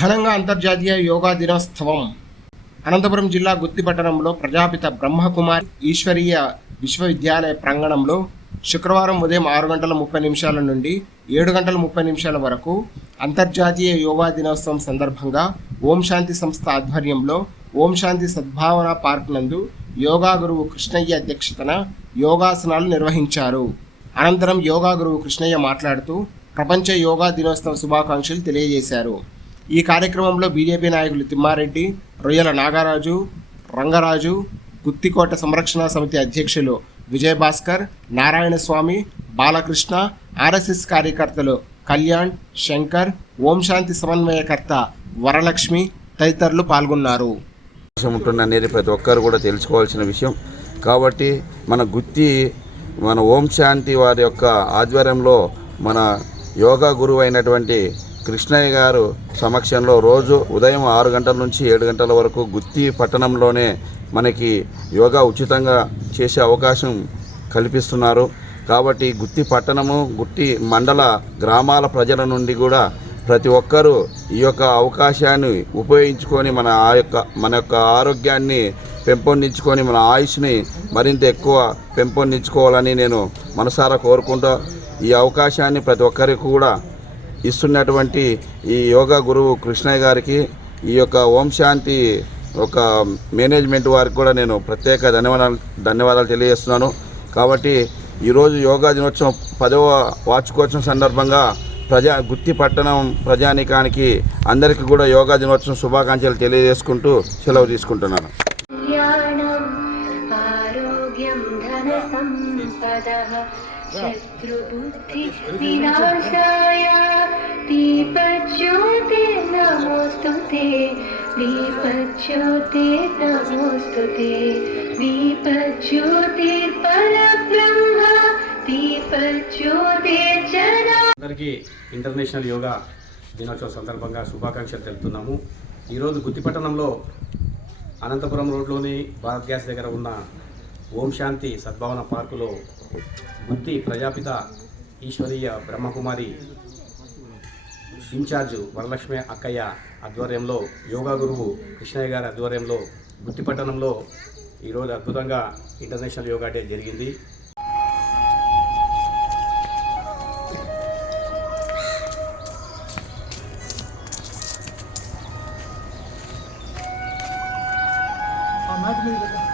ఘనంగా అంతర్జాతీయ యోగా దినోత్సవం. అనంతపురం జిల్లా గుత్తిపట్టణంలో ప్రజాపిత బ్రహ్మకుమారి ఈశ్వరీయ విశ్వవిద్యాలయ ప్రాంగణంలో శుక్రవారం ఉదయం ఆరు గంటల ముప్పై నిమిషాల నుండి ఏడు గంటల ముప్పై నిమిషాల వరకు అంతర్జాతీయ యోగా దినోత్సవం సందర్భంగా ఓం శాంతి సంస్థ ఆధ్వర్యంలో ఓం శాంతి సద్భావన పార్క్ నందు యోగా గురువు కృష్ణయ్య అధ్యక్షతన యోగాసనాలు నిర్వహించారు. అనంతరం యోగా గురువు కృష్ణయ్య మాట్లాడుతూ ప్రపంచ యోగా దినోత్సవ శుభాకాంక్షలు తెలియజేశారు. ఈ కార్యక్రమంలో బీజేపీ నాయకులు తిమ్మారెడ్డి రొయ్యల నాగరాజు రంగరాజు గుత్తికోట సంరక్షణ సమితి అధ్యక్షులు విజయభాస్కర్ నారాయణస్వామి బాలకృష్ణ ఆర్ఎస్ఎస్ కార్యకర్తలు కళ్యాణ్ శంకర్ ఓం శాంతి సమన్వయకర్త వరలక్ష్మి తదితరులు పాల్గొన్నారు. ఉంటుంది అనేది ప్రతి ఒక్కరు కూడా తెలుసుకోవాల్సిన విషయం. కాబట్టి మన గుత్తి మన ఓం శాంతి వారి యొక్క ఆధ్వర్యంలో మన యోగా గురువు అయినటువంటి కృష్ణయ్య గారు సమక్షంలో రోజు ఉదయం ఆరు గంటల నుంచి ఏడు గంటల వరకు గుత్తి పట్టణంలోనే మనకి యోగా ఉచితంగా చేసే అవకాశం కల్పిస్తున్నారు. కాబట్టి గుత్తి పట్టణము గుత్తి మండల గ్రామాల ప్రజల నుండి కూడా ప్రతి ఒక్కరూ ఈ యొక్క అవకాశాన్ని ఉపయోగించుకొని మన ఆ యొక్క మన యొక్క ఆరోగ్యాన్ని పెంపొందించుకొని మన ఆయుష్ని మరింత ఎక్కువ పెంపొందించుకోవాలని నేను మనసారా కోరుకుంటూ. ఈ అవకాశాన్ని ప్రతి ఒక్కరికి కూడా ఇస్తున్నటువంటి ఈ యోగా గురువు కృష్ణయ్య గారికి ఈ యొక్క ఓం శాంతి ఒక మేనేజ్మెంట్ వారికి కూడా నేను ప్రత్యేక ధన్యవాదాలు ధన్యవాదాలు తెలియజేస్తున్నాను. కాబట్టి ఈరోజు యోగా దినోత్సవం పదవ వార్షికోత్సవం సందర్భంగా ప్రజా గుత్తి పట్టణం ప్రజానికానికి అందరికీ కూడా యోగా దినోత్సవం శుభాకాంక్షలు తెలియజేసుకుంటూ సెలవు తీసుకుంటున్నాను. आरोग्यं धनसम्पदः शत्रुबुद्धिविनाशाय दीपज्योतिर्नमोऽस्तु ते दीपज्योतिर्नमोऽस्तु ते दीपज्योतिर्परब्रह्म दीपज्योतिर्जना అందరికీ ఇంటర్నేషనల్ యోగా దినోత్సవం సందర్భంగా శుభాకాంక్షలు తెలుపుతున్నాము ఈరోజు గుత్తిపట్టణంలో అనంతపురం రోడ్లోని భారత్ గ్యాస్ దగ్గర ఉన్న ఓం శాంతి సద్భావన పార్కులో బుద్ధి ప్రజాపిత ఈశ్వరీయ బ్రహ్మకుమారి ఇన్ఛార్జ్ వరలక్ష్మి అక్కయ్య ఆధ్వర్యంలో యోగా గురువు కృష్ణయ్య గారి ఆధ్వర్యంలో గుత్తిపట్టణంలో ఈరోజు అద్భుతంగా ఇంటర్నేషనల్ యోగా డే జరిగింది. మీద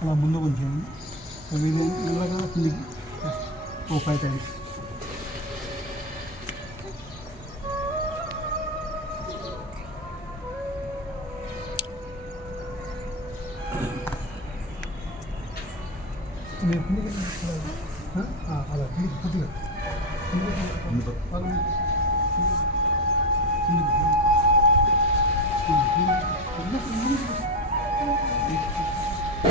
అలా ముందు కొంచెం ఇది మెల్లగా కిందికి ఓ ఫైవ్ టైమ్స్ మీరు కిందికి ఆ, ఆ, అలా కిందికి కొద్దిగా